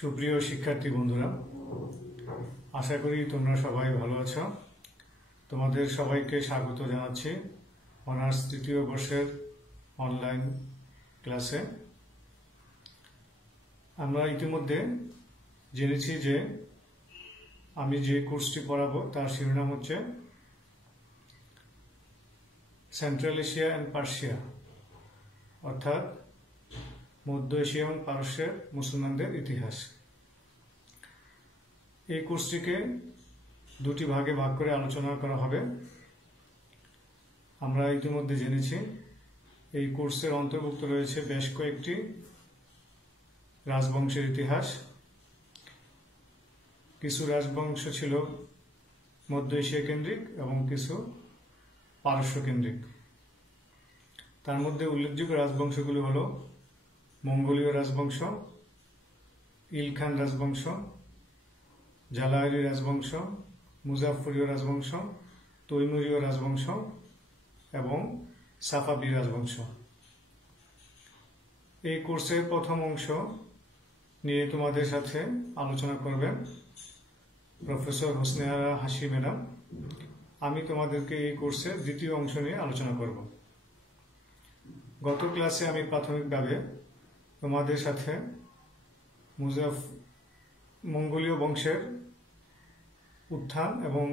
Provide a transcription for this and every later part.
সুপ্রিয় শিক্ষার্থী বন্ধুরা, আশা করি তোমরা সবাই ভালো আছো। তোমাদের সবাইকে স্বাগত জানাচ্ছি অনার্স তৃতীয় বর্ষের অনলাইন ক্লাসে। আমরা ইতিমধ্যে জেনেছি যে আমি যে কোর্সটি পড়াবো তার শিরোনাম হচ্ছে সেন্ট্রাল এশিয়া অ্যান্ড পার্সিয়া, অর্থাৎ মধ্য এশিয়া এবং পারস্যের মুসলমানদের ইতিহাস। এই কোর্সটিকে দুটি ভাগে ভাগ করে আলোচনা করা হবে। আমরা ইতিমধ্যে জেনেছি এই কোর্সের অন্তর্ভুক্ত রয়েছে বেশ কয়েকটি রাজবংশের ইতিহাস। কিছু রাজবংশ ছিল মধ্য এশিয়া কেন্দ্রিক এবং কিছু পারস্য কেন্দ্রিক। তার মধ্যে উল্লেখযোগ্য রাজবংশগুলি হল মঙ্গোলীয় রাজবংশ, ইলখান রাজবংশ, জালাহারি রাজবংশ, মুজাফফরীয় রাজবংশ, তৈমুরীয় রাজবংশ এবং সাফাবি রাজবংশ। এই কোর্সের প্রথম অংশ নিয়ে তোমাদের সাথে আলোচনা করবেন প্রফেসর হোসনে আরা হাসি ম্যাডাম। আমি তোমাদেরকে এই কোর্সের দ্বিতীয় অংশ নিয়ে আলোচনা করব। গত ক্লাসে আমি প্রাথমিকভাবে তোমাদের সাথে মঙ্গোলীয় বংশের উত্থান এবং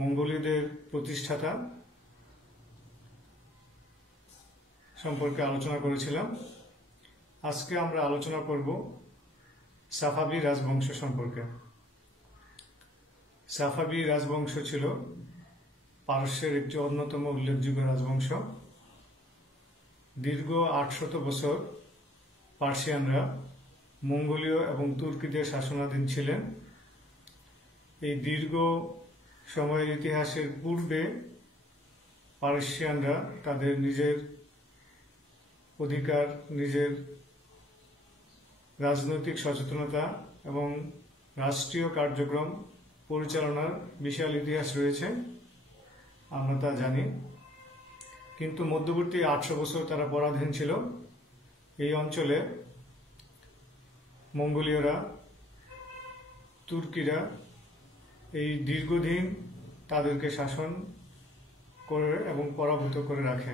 মঙ্গোলীয়দের প্রতিষ্ঠাতা সম্পর্কে আলোচনা করেছিলাম। আজকে আমরা আলোচনা করব সাফাবি রাজবংশ সম্পর্কে। সাফাবি রাজবংশ ছিল পারস্যের একটি অন্যতম উল্লেখযোগ্য রাজবংশ। দীর্ঘ 800 বছর পার্সিয়ানরা মঙ্গোলীয় এবং তুর্কিদের শাসনাধীন ছিলেন। এই দীর্ঘ সময়ের ইতিহাসের পূর্বে পার্সিয়ানরা তাদের নিজের অধিকার, নিজের রাজনৈতিক সচেতনতা এবং রাষ্ট্রীয় কার্যক্রম পরিচালনার বিশাল ইতিহাস রয়েছে, আমরা তা জানি। কিন্তু মধ্যবর্তী 800 বছর তারা পরাধীন ছিল। এই অঞ্চলে মঙ্গোলীয়রা, তুর্কিরা এই দীর্ঘদিন তাদেরকে শাসন করে এবং পরাভূত করে রাখে।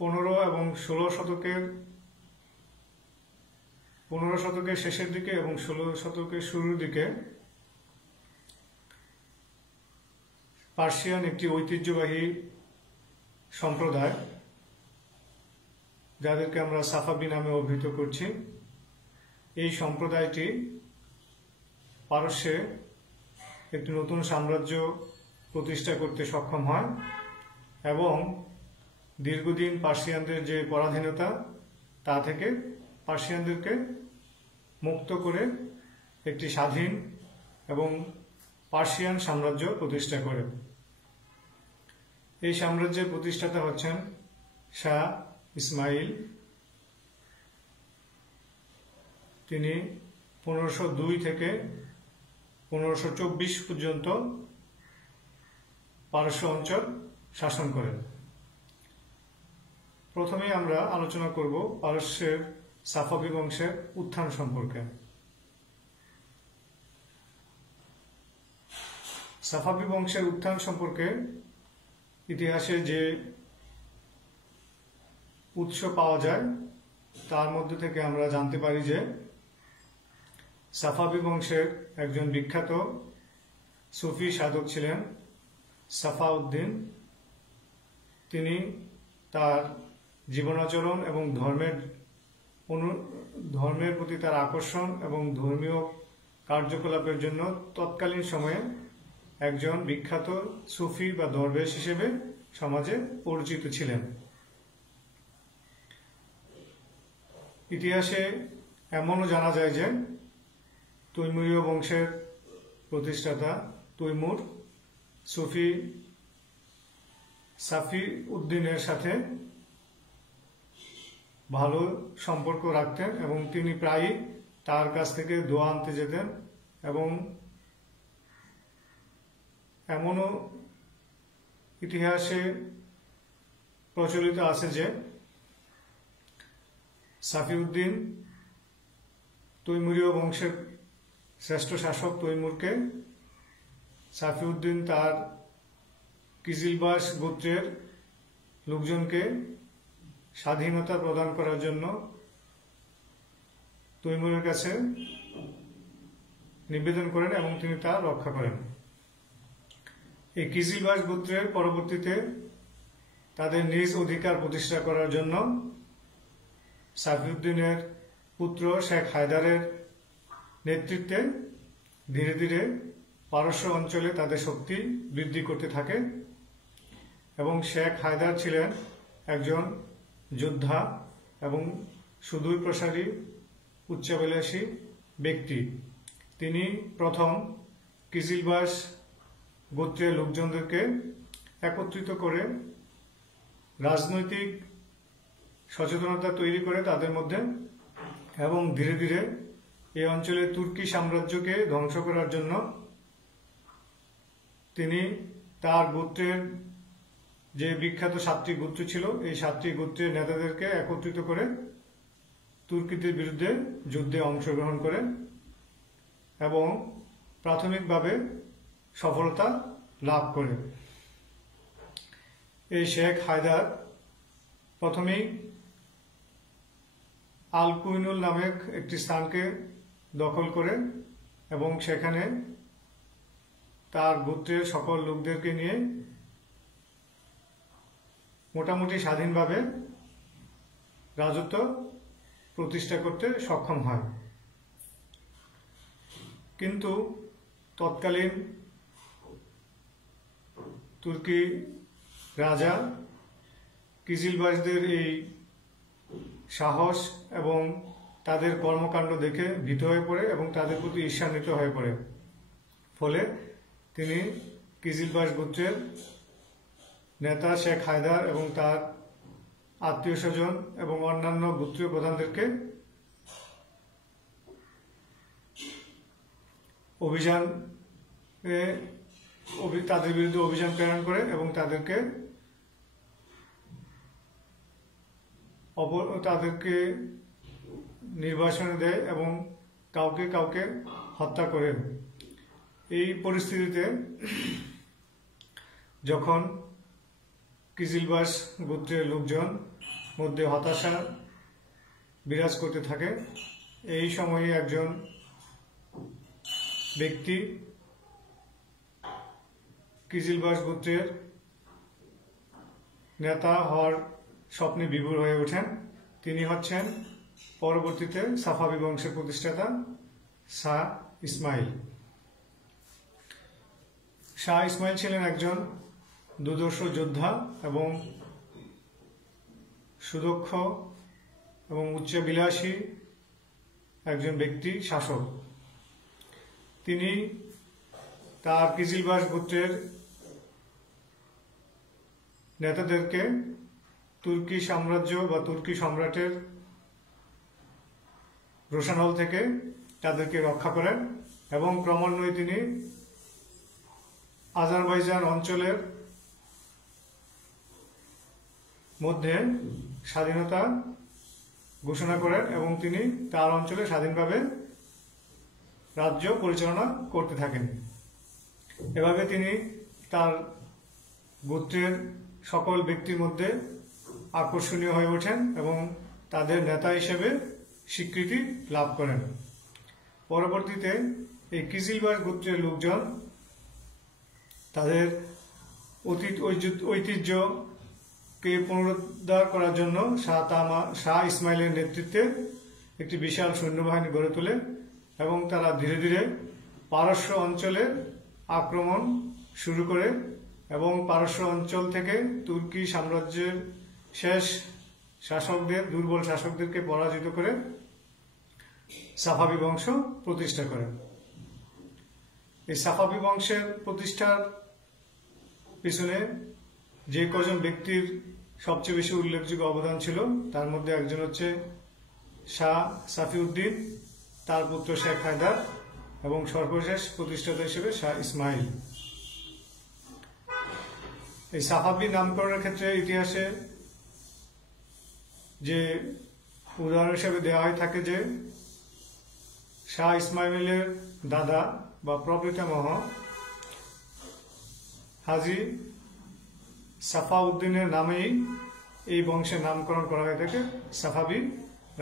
15 এবং 16 শতকের শেষের দিকে এবং 16 শতকের শুরুর দিকে পার্সিয়ান একটি ঐতিহ্যবাহী সম্প্রদায়, যাদেরকে আমরা সাফাবি নামে অভিহিত করছি, এই সম্প্রদায়টি পারস্যে একটি নতুন সাম্রাজ্য প্রতিষ্ঠা করতে সক্ষম হয় এবং দীর্ঘদিন পার্সিয়ানদের যে পরাধীনতা তা থেকে পার্সিয়ানদেরকে মুক্ত করে একটি স্বাধীন এবং পার্সিয়ান সাম্রাজ্য প্রতিষ্ঠা করে। এই সাম্রাজ্যের প্রতিষ্ঠাতা হচ্ছেন শাহ ইসমাইল। তিনি 1502 থেকে 1524 পর্যন্ত পারস্য অঞ্চল শাসন করেন। প্রথমে আমরা আলোচনা করব পারস্যের সাফাবি বংশের উত্থান সম্পর্কে। সাফাবি বংশের উত্থান সম্পর্কে ইতিহাসে যে উৎস পাওয়া যায় তার মধ্যে থেকে আমরা জানতে পারি যে সাফাবি বংশের একজন বিখ্যাত সুফি সাধক ছিলেন সাফাউদ্দিন। তিনি তার জীবনাচরণ এবং ধর্মের প্রতি তার আকর্ষণ এবং ধর্মীয় কার্যকলাপের জন্য তৎকালীন সময়ে একজন বিখ্যাত সুফি বা দরবেশ হিসেবে সমাজে পরিচিত ছিলেন। ইতিহাসে এমনও জানা যায় যে তৈমুরীয় বংশের প্রতিষ্ঠাতা তৈমুর সুফি সাফি উদ্দিনের সাথে ভালো সম্পর্ক রাখতেন এবং তিনি প্রায়ই তার কাছ থেকে দোয়া আনতে যেতেন। এবং এমনও ইতিহাসে প্রচলিত আছে যে সাফিউদ্দিন তৈমুরীয় বংশের শ্রেষ্ঠ শাসক তৈমুরকে সাফিউদ্দিন তার কিজিলবাস গোত্রের লোকজনকে স্বাধীনতা প্রদান করার জন্য তৈমুরের কাছে নিবেদন করেন এবং তিনি তা রক্ষা করেন। এই কিজিলবাস গোত্রের পরবর্তীতে তাদের নিজ অধিকার প্রতিষ্ঠা করার জন্য সাফিউদ্দিনের পুত্র শেখ হায়দারের নেতৃত্বে ধীরে ধীরে পারস্য অঞ্চলে তাদের শক্তি বৃদ্ধি করতে থাকে এবং শেখ হায়দার ছিলেন একজন যোদ্ধা এবং সুদূর প্রসারী উচ্চাভিলাষী ব্যক্তি। তিনি প্রথম কিজিলবাস গোত্রের লোকজনদেরকে একত্রিত করে রাজনৈতিক সচেতনতা তৈরি করে তাদের মধ্যে এবং ধীরে ধীরে এই অঞ্চলে তুর্কি সাম্রাজ্যকে ধ্বংস করার জন্য তিনি তার গোত্রের যে বিখ্যাত 7টি গোত্র ছিল এই 7টি গোত্রের নেতাদেরকে একত্রিত করে তুর্কিদের বিরুদ্ধে যুদ্ধে অংশগ্রহণ করে এবং প্রাথমিকভাবে সফলতা লাভ করে। এই শেখ হায়দার প্রথমেই আল কুইনুল নামে একটি স্থানকে দখল করে এবং সেখানে তার গোত্রের সকল লোকদেরকে নিয়ে মোটামুটি স্বাধীনভাবে রাজত্ব প্রতিষ্ঠা করতে সক্ষম হয়। কিন্তু তৎকালীন তুর্কি রাজা কিজিলবাসদের এই সাহস এবং তাদের কর্মকাণ্ড দেখে ভীত হয়ে পড়ে এবং তাদের প্রতি ঈর্ষান্বিত হয়ে পড়ে। ফলে তিনি কিজিলবাস গোত্রের নেতা শেখ হায়দার এবং তার আত্মীয় স্বজন এবং অন্যান্য গোত্রীয় প্রধানদেরকে তাদের বিরুদ্ধে অভিযান প্রেরণ করে এবং তাদেরকে নির্বাসনে দেয় এবং কাউকে কাউকে হত্যা করে। এই পরিস্থিতিতে যখন কিজিলবাস গোত্রের লোকজন মধ্যে হতাশা বিরাজ করতে থাকে, এই সময়ে একজন ব্যক্তি কিজিলবাস গোত্রের নেতা হওয়ার স্বপ্নে বিভোর হয়ে ওঠেন। তিনি হচ্ছেন পরবর্তীতে সাফাবি বংশের প্রতিষ্ঠাতা শাহ ইসমাইল। শাহ ইসমাইল ছিলেন একজন দুর্ধর্ষ যোদ্ধা এবং সুদক্ষ এবং উচ্চাভিলাষী একজন ব্যক্তি শাসক। তিনি তার কিজিলবাস গোত্রের নেতাদেরকে তুর্কি সাম্রাজ্য বা তুর্কি সম্রাটের রোষানল থেকে তাদেরকে রক্ষা করেন এবং ক্রমান্বয়ে তিনি আজারবাইজান অঞ্চলের মধ্যে স্বাধীনতা ঘোষণা করেন এবং তিনি তার অঞ্চলে স্বাধীনভাবে রাজ্য পরিচালনা করতে থাকেন। এভাবে তিনি তার গোত্রের সকল ব্যক্তির মধ্যে আকর্ষণীয় হয়ে ওঠেন এবং তাদের নেতা হিসেবে স্বীকৃতি লাভ করেন। পরবর্তীতে এই কিজিলবাস গোত্রের লোকজন তাদের ঐতিহ্যকে পুনরুদ্ধার করার জন্য শাহ ইসমাইলের নেতৃত্বে একটি বিশাল সৈন্যবাহিনী গড়ে তোলে এবং তারা ধীরে ধীরে পারস্য অঞ্চলে আক্রমণ শুরু করে এবং পারস্য অঞ্চল থেকে তুর্কি সাম্রাজ্যের শেষ দুর্বল শাসকদেরকে পরাজিত করে সাফাবি বংশ প্রতিষ্ঠা করেন। এই সাফাবি বংশের প্রতিষ্ঠার পিছনে যে কজন ব্যক্তির সবচেয়ে বেশি উল্লেখযোগ্য অবদান ছিল তার মধ্যে একজন হচ্ছে শাহ সাফিউদ্দিন, তার পুত্র শেখ হায়দার এবং সর্বশেষ প্রতিষ্ঠাতা হিসেবে শাহ ইসমাইল। এই সাফাবি নামকরণের ক্ষেত্রে ইতিহাসে যে উদাহরণ হিসেবে দেওয়া হয়ে থাকে যে শাহ ইসমাইলের দাদা বা প্রপিতামহ হাজী সাফাউদ্দিনের নামেই এই বংশের নামকরণ করা হয়ে থাকে সাফাবি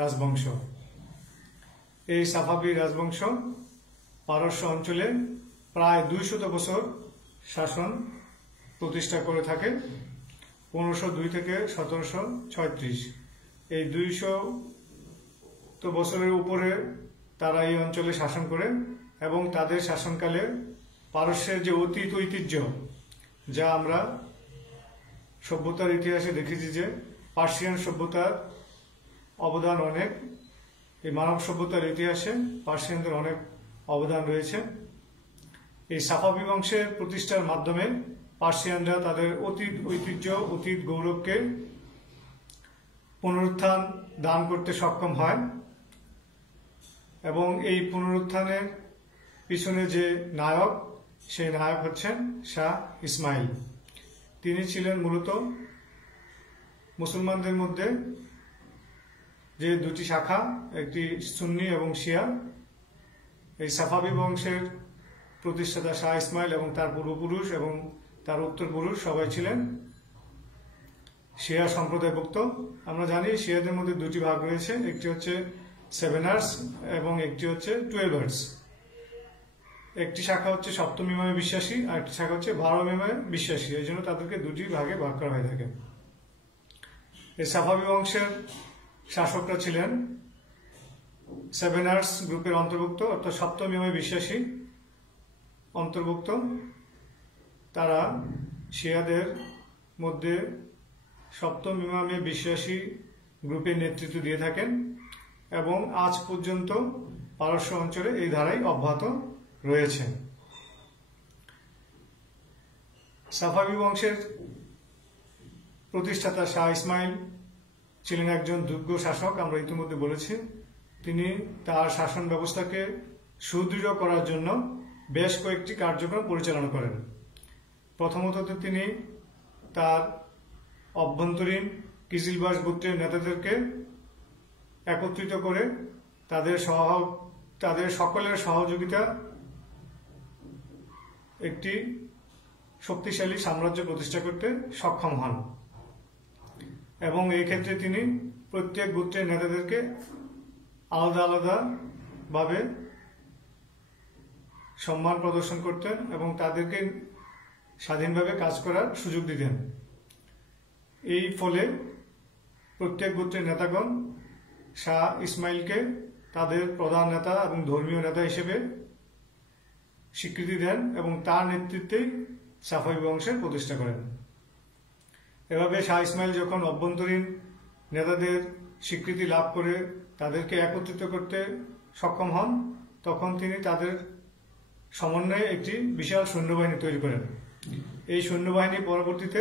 রাজবংশ। এই সাফাবি রাজবংশ পারস্য অঞ্চলে প্রায় 200 বছর শাসন প্রতিষ্ঠা করে থাকে 1502 থেকে 1736। এই 200 বছরের উপরে তারা এই অঞ্চলে শাসন করে এবং তাদের শাসনকালে পারস্যের যে অতীত ঐতিহ্য, যা আমরা সভ্যতার ইতিহাসে দেখেছি যে পার্সিয়ান সভ্যতার অবদান অনেক, এই মানব সভ্যতার ইতিহাসে পার্সিয়ানদের অনেক অবদান রয়েছে। এই সাফাবি বংশের প্রতিষ্ঠার মাধ্যমে পার্সিয়ানরা তাদের অতীত ঐতিহ্য, অতীত গৌরবকে পুনরুত্থান দান করতে সক্ষম হয় এবং এই পুনরুত্থানের পিছনে যে নায়ক, সেই নায়ক হচ্ছেন শাহ ইসমাইল। তিনি ছিলেন মূলত মুসলমানদের মধ্যে যে দুটি শাখা, একটি সুন্নি এবং শিয়া, এই সাফাবি বংশের প্রতিষ্ঠাতা শাহ ইসমাইল এবং তার পূর্বপুরুষ এবং তার উত্তরপুরুষ সবাই ছিলেন শিয়া সম্প্রদায়ভুক্ত। আমরা জানি শিয়াদের মধ্যে দুটি ভাগ রয়েছে, একটি হচ্ছে সেভেনার্স এবং একটি হচ্ছে টুয়েলভার্স। একটি শাখা হচ্ছে সপ্তম ইমামে বিশ্বাসী আর একটি শাখা হচ্ছে 12 ইমামে বিশ্বাসী, এই জন্য তাদেরকে দুটি ভাগে ভাগ করা হয়ে থাকে। এই সাফাবি বংশের শাসকরা ছিলেন সেভেনার্স গ্রুপের অন্তর্ভুক্ত, অর্থাৎ সপ্তম ইমামে বিশ্বাসী অন্তর্ভুক্ত। তারা শিয়াদের মধ্যে সপ্তম ইমামে বিশ্বাসী গ্রুপের নেতৃত্ব দিয়ে থাকেন এবং আজ পর্যন্ত পারস্য অঞ্চলে এই ধারাই অব্যাহত রয়েছে। সাফাবি বংশের প্রতিষ্ঠাতা শাহ ইসমাইল ছিলেন একজন যোগ্য শাসক, আমরা ইতিমধ্যে বলেছি। তিনি তার শাসন ব্যবস্থাকে সুদৃঢ় করার জন্য বেশ কয়েকটি কার্যক্রম পরিচালনা করেন। প্রথমত তিনি তার অভ্যন্তরীণ কিজিলবাস গোত্রের নেতাদেরকে একত্রিত করে তাদের সকলের সহযোগিতা একটি শক্তিশালী সাম্রাজ্য প্রতিষ্ঠা করতে সক্ষম হন এবং এই ক্ষেত্রে তিনি প্রত্যেক গোত্রের নেতাদেরকে আলাদা আলাদা ভাবে সম্মান প্রদর্শন করতেন এবং তাদেরকে স্বাধীনভাবে কাজ করার সুযোগ দিতেন। এই ফলে প্রত্যেক গোত্রের নেতাগণ শাহ ইসমাইলকে তাদের প্রধান নেতা এবং ধর্মীয় নেতা হিসেবে স্বীকৃতি দেন এবং তার নেতৃত্বেই সাফাবি বংশের প্রতিষ্ঠা করেন। এভাবে শাহ ইসমাইল যখন অভ্যন্তরীণ নেতাদের স্বীকৃতি লাভ করে তাদেরকে একত্রিত করতে সক্ষম হন, তখন তিনি তাদের সমন্বয়ে একটি বিশাল সৈন্যবাহিনী তৈরি করেন। এই সৈন্যবাহিনী পরবর্তীতে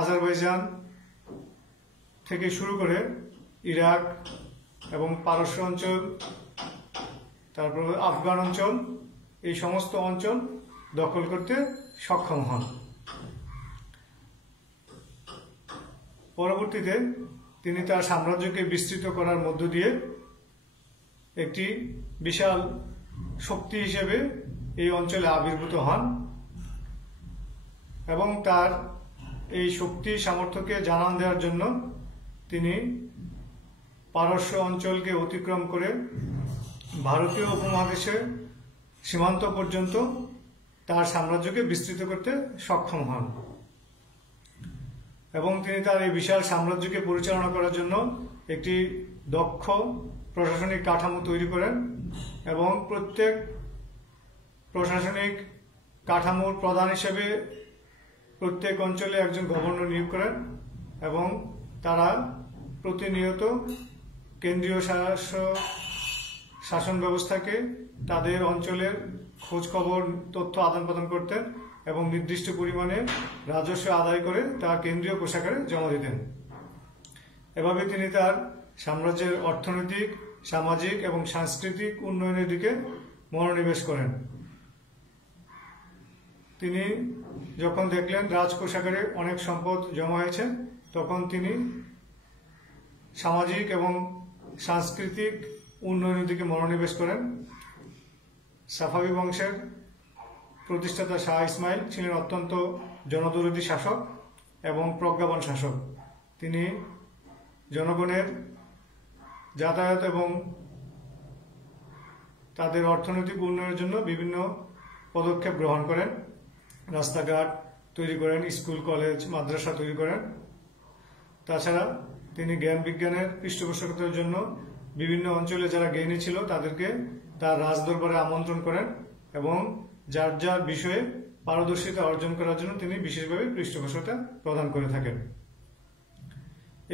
আজারবাইজান থেকে শুরু করে ইরাক এবং পারস্য অঞ্চল, তারপর আফগান অঞ্চল, এই সমস্ত অঞ্চল দখল করতে সক্ষম হন। পরবর্তীতে তিনি তার সাম্রাজ্যকে বিস্তৃত করার মধ্য দিয়ে একটি বিশাল শক্তি হিসেবে এই অঞ্চলে আবির্ভূত হন এবং তার এই শক্তি সামর্থ্যকে জানান দেওয়ার জন্য তিনি পারস্য অঞ্চলকে অতিক্রম করে ভারতীয় উপমহাদেশের সীমান্ত পর্যন্ত তার সাম্রাজ্যকে বিস্তৃত করতে সক্ষম হন এবং তিনি তার এই বিশাল সাম্রাজ্যকে পরিচালনা করার জন্য একটি দক্ষ প্রশাসনিক কাঠামো তৈরি করেন এবং প্রত্যেক প্রশাসনিক কাঠামোর প্রধান হিসেবে প্রত্যেক অঞ্চলে একজন গভর্নর নিয়োগ করেন এবং তারা প্রতিনিয়ত কেন্দ্রীয় শাসন ব্যবস্থাকে তাদের অঞ্চলের খোঁজ খবর তথ্য আদান প্রদান করতেন এবং নির্দিষ্ট পরিমাণে রাজস্ব আদায় করে তা কেন্দ্রীয় কোষাগারে জমা দিতেন। এভাবে তিনি তার সাম্রাজ্যের অর্থনৈতিক, সামাজিক এবং সাংস্কৃতিক উন্নয়নের দিকে মনোনিবেশ করেন। তিনি যখন দেখলেন রাজকোষাগারে অনেক সম্পদ জমা হয়েছে, তখন তিনি সামাজিক এবং সাংস্কৃতিক উন্নয়নের দিকে মনোনিবেশ করেন। সাফাভি বংশের প্রতিষ্ঠাতা শাহ ইসমাইল ছিলেন অত্যন্ত জনদরদী শাসক এবং প্রজ্ঞাবান শাসক। তিনি জনগণের যাতায়াত এবং তাদের অর্থনৈতিক উন্নয়নের জন্য বিভিন্ন পদক্ষেপ গ্রহণ করেন। রাস্তাঘাট তৈরি করেন, স্কুল কলেজ মাদ্রাসা তৈরি করেন। তাছাড়া তিনি জ্ঞান বিজ্ঞানের পৃষ্ঠপোষকতার জন্য বিভিন্ন অঞ্চলে যারা জ্ঞানী ছিল তাদেরকে তার রাজদরবারে আমন্ত্রণ করেন এবং যার যার বিষয়ে পারদর্শিতা অর্জন করার জন্য তিনি বিশেষভাবে পৃষ্ঠপোষকতা প্রদান করে থাকেন।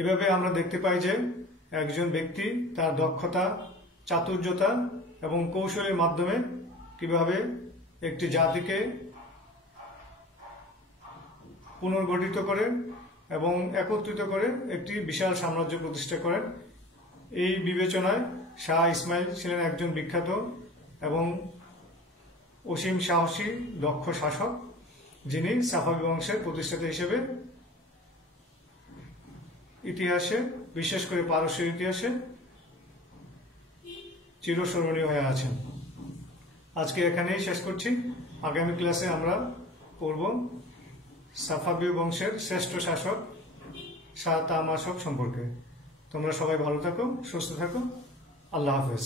এভাবে আমরা দেখতে পাই যে একজন ব্যক্তি তার দক্ষতা, চাতুর্যতা এবং কৌশলের মাধ্যমে কিভাবে একটি জাতিকে পুনর্গঠিত করেন এবং একত্রিত করে একটি বিশাল সাম্রাজ্য প্রতিষ্ঠা করেন। এই বিবেচনায় শাহ ইসমাইল ছিলেন একজন বিখ্যাত এবং অসীম সাহসী দক্ষ শাসক, যিনি সাফাভি বংশের প্রতিষ্ঠাতা হিসেবে ইতিহাসে, বিশেষ করে পারস্যের ইতিহাসে চিরস্মরণীয় হয়ে আছেন। আজকে এখানেই শেষ করছি। আগামী ক্লাসে আমরা পড়ব সাফাভি বংশের শ্রেষ্ঠ শাসক শাহ তামাশক সম্পর্কে। তোমরা সবাই ভালো থাকো, সুস্থ থাকো। আল্লাহ হাফেজ।